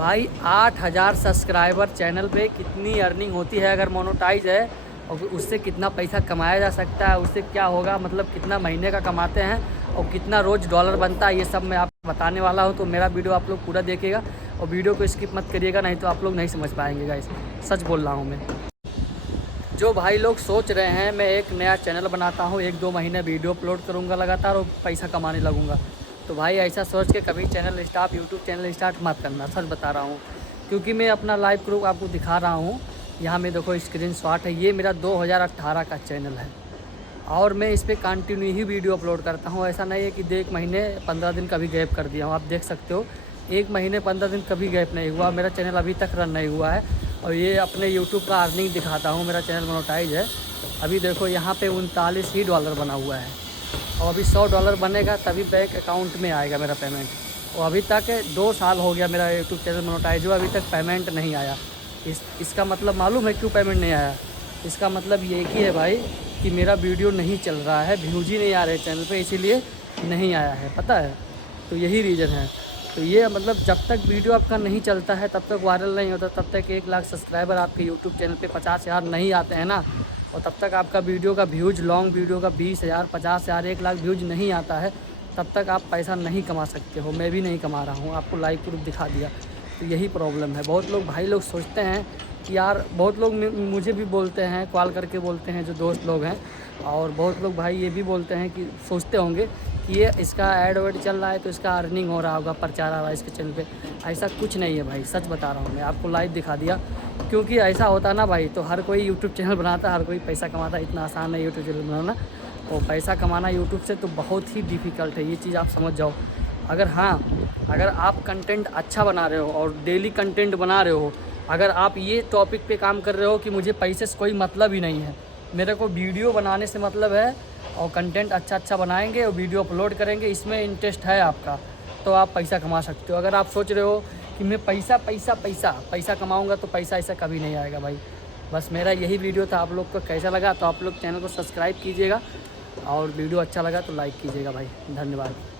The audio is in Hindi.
भाई 8,000 सब्सक्राइबर चैनल पे कितनी अर्निंग होती है अगर मोनेटाइज है, और उससे कितना पैसा कमाया जा सकता है, उससे क्या होगा, मतलब कितना महीने का कमाते हैं और कितना रोज़ डॉलर बनता है, ये सब मैं आपको बताने वाला हूँ। तो मेरा वीडियो आप लोग पूरा देखिएगा और वीडियो को स्किप मत करिएगा, नहीं तो आप लोग नहीं समझ पाएंगे गाइस, सच बोल रहा हूँ मैं। जो भाई लोग सोच रहे हैं मैं एक नया चैनल बनाता हूँ, 1-2 महीने वीडियो अपलोड करूँगा लगातार और पैसा कमाने लगूँगा, तो भाई ऐसा सोच के कभी यूट्यूब चैनल स्टार्ट मत करना, सच बता रहा हूँ। क्योंकि मैं अपना लाइव प्रूफ आपको दिखा रहा हूँ, यहाँ में देखो स्क्रीनशॉट है, ये मेरा 2018 का चैनल है और मैं इस पर कंटिन्यू ही वीडियो अपलोड करता हूँ। ऐसा नहीं है कि 1 महीने 15 दिन कभी गैप कर दिया हूँ, आप देख सकते हो 1 महीने 15 दिन कभी गैप नहीं हुआ, मेरा चैनल अभी तक रन नहीं हुआ है। और ये अपने यूट्यूब का अर्निंग दिखाता हूँ, मेरा चैनल मोनेटाइज है। अभी देखो यहाँ पे 39 ही डॉलर बना हुआ है और अभी $100 बनेगा तभी बैंक अकाउंट में आएगा मेरा पेमेंट। और अभी तक 2 साल हो गया मेरा यूट्यूब चैनल मोनेटाइज हुआ, अभी तक पेमेंट नहीं आया। इसका मतलब मालूम है क्यों पेमेंट नहीं आया? इसका मतलब ये ही है भाई कि मेरा वीडियो नहीं चल रहा है, व्यूज ही नहीं आ रहे चैनल पे, इसीलिए नहीं आया है, पता है। तो यही रीज़न है। तो ये मतलब जब तक वीडियो आपका नहीं चलता है, तब तक वायरल नहीं होता, तब तक 1 लाख सब्सक्राइबर आपके यूट्यूब चैनल पे 50,000 नहीं आते हैं ना, और तब तक आपका वीडियो का व्यूज, लॉन्ग वीडियो का 20,000, 50,000, 1 लाख व्यूज नहीं आता है, तब तक आप पैसा नहीं कमा सकते हो। मैं भी नहीं कमा रहा हूँ, आपको लाइव प्रूफ दिखा दिया। तो यही प्रॉब्लम है। बहुत लोग भाई लोग सोचते हैं कि यार, बहुत लोग मुझे भी बोलते हैं, कॉल करके बोलते हैं जो दोस्त लोग हैं, और बहुत लोग भाई ये भी बोलते हैं कि सोचते होंगे कि ये इसका ऐड वैड चल रहा है तो इसका अर्निंग हो रहा होगा, प्रचार आ रहा है इसके चैनल पे। ऐसा कुछ नहीं है भाई, सच बता रहा हूँ मैं, आपको लाइव दिखा दिया। क्योंकि ऐसा होता ना भाई तो हर कोई यूट्यूब चैनल बनाता, हर कोई पैसा कमाता, इतना आसान है यूट्यूब चैनल बनाना। और पैसा कमाना यूट्यूब से तो बहुत ही डिफ़िकल्ट है, ये चीज़ आप समझ जाओ। अगर आप कंटेंट अच्छा बना रहे हो और डेली कंटेंट बना रहे हो, अगर आप ये टॉपिक पे काम कर रहे हो कि मुझे पैसे से कोई मतलब ही नहीं है, मेरे को वीडियो बनाने से मतलब है और कंटेंट अच्छा बनाएंगे और वीडियो अपलोड करेंगे, इसमें इंटरेस्ट है आपका, तो आप पैसा कमा सकते हो। अगर आप सोच रहे हो कि मैं पैसा कमाऊंगा, तो पैसा ऐसा कभी नहीं आएगा भाई। बस मेरा यही वीडियो था, आप लोग को कैसा लगा तो आप लोग चैनल को सब्सक्राइब कीजिएगा और वीडियो अच्छा लगा तो लाइक कीजिएगा भाई। धन्यवाद।